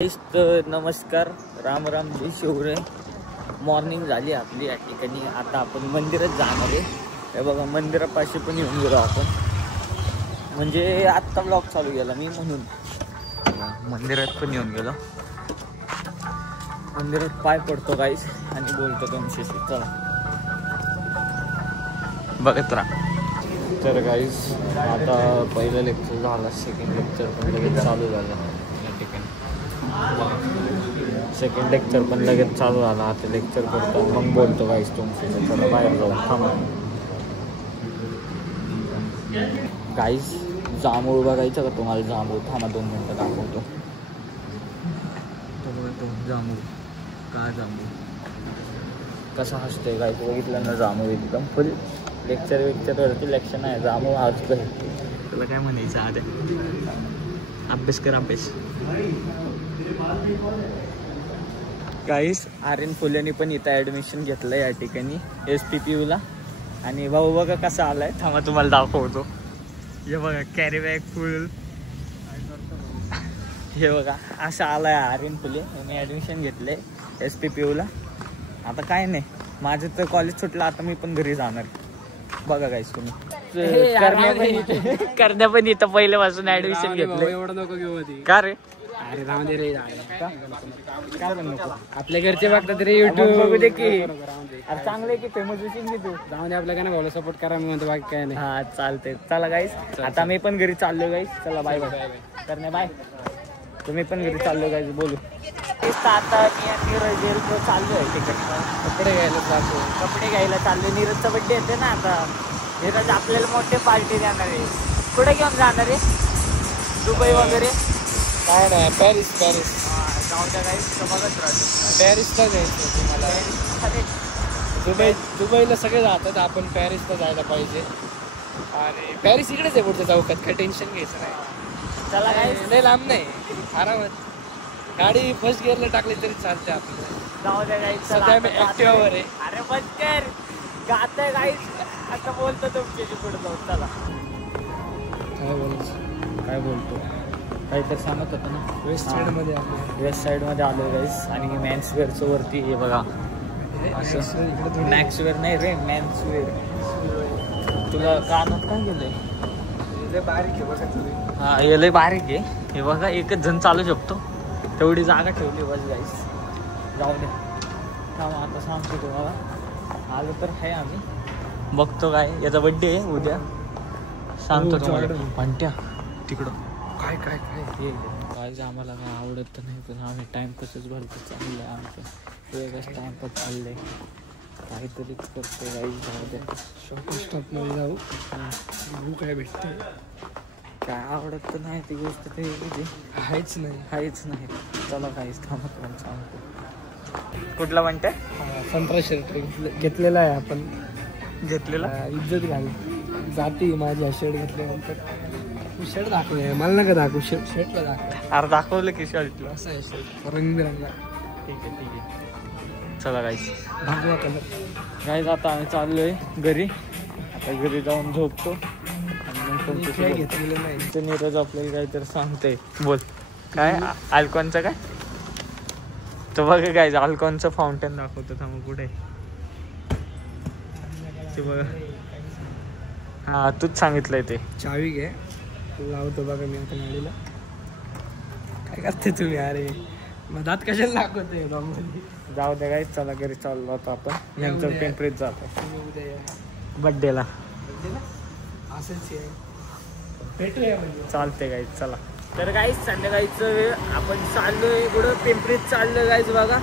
तर नमस्कार, राम राम जय शिवराय. मॉर्निंग झाली आपली या ठिकाणी. आता आपण मंदिरात जाणार आहे. हे बघा, मंदिरापाशी पण येऊन गेलो आपण. म्हणजे आत्ता ब्लॉग चालू केला मी, म्हणून मंदिरात पण येऊन गेलो. मंदिरात पाय पडतो गाईस आणि बोलतो तुमच्याशी. चला बघत राहा. तर गाईस आता पहिलं लेक्चर झालं, सेकंड लेक्चर पण लगेच चालू झालं या ठिकाणी. सेकंड लेक्चर पण लगेच चालू झाला. आता लेक्चर करतो मग बोलतो गाईस तुमच्याशी. चला बाहेर जाऊ. थांबा गाईस, जांभूळ बघायचं का तुम्हाला? जांभूळ थांबा 2 मिनटं दाखवतो. जांभूळ का जांभूळ कसा हसतोय गाईस, बघितलं ना? जांभूळ एकदम फुल लेक्चरवरती लक्ष नाही. जांभूळ हसतोय. तुला काय म्हणायचं? आधी अभ्यास कर, अभ्यास. गाईस, आर्यन फुलेनी पण इथं ॲडमिशन घेतलं या ठिकाणी SPPUला. आणि भाऊ बघा कसा आलाय, थांबा तुम्हाला दाखवतो. हे बघा, कॅरी बॅग फुल. हे बघा असं आलाय आर्यन फुले. मी ॲडमिशन घेतलंय SPPUला. आता काय नाही, माझं तर कॉलेज सुटलं. आता मी पण घरी जाणार. बघा गाईस तुम्ही. करण्या पण इथं पहिल्यापासून ॲडमिशन घेतलं. एवढं नको घेऊ का रे? अरे राहून दे रे. काय पण नको, आपल्या घरचे बघतात रे युट्यूब. बघू दे की. अरे चांगलं आहे की, फेमस होशील की तू. राहून दे, आपल्या गाणं भाऊला सपोर्ट करा. मी म्हणतो बाकी काय नाही. हा चालते. चला गाईस, आता मी पण घरी चाललो गाईस. चला बाय बाय. करण्या बाय. तुम्ही पण घरी चाललो गाईस. बोलू. आता मी आणि नीरज चाललोय तिकडे कपडे घ्यायला जातो. कपडे घ्यायला चाललोय. नीरजचा बड्डे येते ना आता. नीरज आपल्याला मोठे पार्टी देणार आहे. कुठे घेऊन जाणार आहे? दुबई वगैरे? काय नाही, पॅरिस. जाऊ द्या गाईस, बघत राहतो. पॅरिसला जायचं तुम्हाला. दुबईला सगळे जातात, आपण पॅरिसला जायला पाहिजे. आणि पॅरिस इकडेच आहे पुढच्या चौकात. काही टेन्शन घ्यायचं नाही. चला गाईस, लय लांब नाही, आरामात. गाडी फर्स्ट गिअरला टाकली तरी चालते आपल्याला. जाऊ द्या गाईस. सध्या मी ऍक्टिव्हावर आहे. अरे बस कर, गातय गाईस. आता बोलतो तुमच्याशी पुढे जाऊ. चला काय बोलतो? काहीतरी सांगत होतं ना. वेस्ट साईडमध्ये वेस्ट साईडमध्ये आलो गाईस. आणि मॅन्सवेअरचं वरती हे बघा असं. मॅक्सवेअर नाही रे, मॅन्सवेअर. तुला कानात काय गेलंय? बारीक आहे बघा. हा, हे लय बारीक आहे. हे बघा, एकच जण चालू शकतो तेवढी जागा ठेवली बस गाईस. जाऊ दे, थांबा आता सांगतो तुम्हाला. आलो तर आहे आम्ही. बघतो काय, याचा बड्डे आहे उद्या. सांगतो तुम्हाला. पंट्या तिकडं काय आम्हाला काय आवडत तर नाही, पण आम्ही टाइमपासच भरपूर चाललंय. आमचं वेगळंच टाइमपास चाललंय. काहीतरीच करतो गाईस. जाऊ द्या, शॉपिंग स्टॉपमध्ये जाऊ. काय भेटते? काय आवडत तर नाही ती गोष्ट. ते आहेच नाही. चला काहीच थांबा तुम्हाला सांगतो. कुठला म्हणते? संत्रा शर्ट घेतलेला आहे आपण. घेतलेला? इज्जत घाल जाती माझ्या शर्ट घेतल्यानंतर. शर्ट दाखवूया, मला नका दाखवू. शर्टला दाखव. अरे दाखवलं की शर्टला. असं आहे शर्ट, रंगबिरंगा. ठीक आहे. चला गाईस, भागवा कलर. गाईस आता आम्ही चाललोय घरी. आता घरी जाऊन झोपतो. काय घेतलेलं नाही. ते नीरज आपल्याला काहीतरी सांगते. बोल काय? अल्कॉनचं काय? तर बघा गाईस, अल्कॉनचं फाउंटेन दाखवतो. थांबा कुठे ते बघा. हा, तूच सांगितलंय ते. चावी घे, लावतो बघा मी आता गाडीला. काय करते तुम्ही? अरे मग दात कशाला दाखवते? जाऊ दे गाईस, चला घरी चाललो आता आपण. नंतर पिंपरीत जातो बड्डेला. असंच भेटूया म्हणजे. चालते गाईस, चला. तर गाईस, संध्याकाळीचं आपण चाललोय पुढं पिंपरीत चाललोय गाईस. बघा,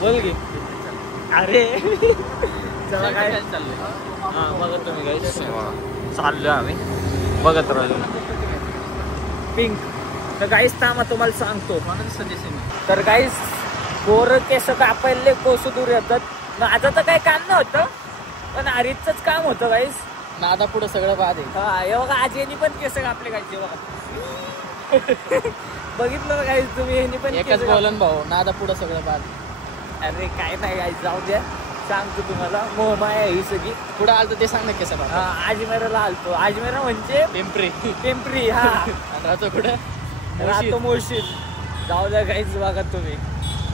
बोल गे. अरे चला काय चाललंय. हा बघा तुम्ही गाईस, चाललोय आम्ही. बघत राहिलो पिंक. तर गाईस थांबा तुम्हाला सांगतो. तर गाईस, गोर केस कापायले कोसू दूर येतात. माझं तर काही काम नव्हतं, पण हरीचंच काम होतं गाईस. नादा पुढे सगळं बाद आहे. हा, हे बघा, आज यांनी पण केस कापले गायचे बघा. बघितलं ना गाईस तुम्ही? यांनी पण एकच बोलन भाऊ, नादा पुढे सगळं बाद. अरे काय नाही गाईस, जाऊ द्या. सांगतो तुम्हाला. मोहमाया ही सगळी. पुढे आलं ते सांग ना केस. अजमेराला आलतो. अजमेरा म्हणजे पिंपरी. पिंपरी. हा, राहतो कुठं? राहतो मुळशीत. जाऊ द्या काहीच बघा तुम्ही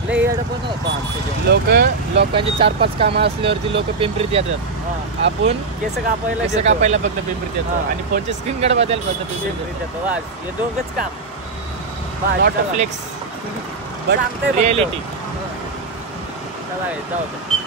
लय येडं पण होतो आमच्या लोकांची 4-5 कामं असल्यावरती लोक पिंपरीत येतात. आपण केस कापायला कसं कापायला फक्त पिंपरीत येतो आणि फोनचे स्क्रीन गार्ड बदलायला फक्त पिंपरीत येतो. येतो वाज हे दोघंच काम नॉट अ फ्लेक्स बट सांगतंय फक्त. रिअलिटी. चला जाऊ दे.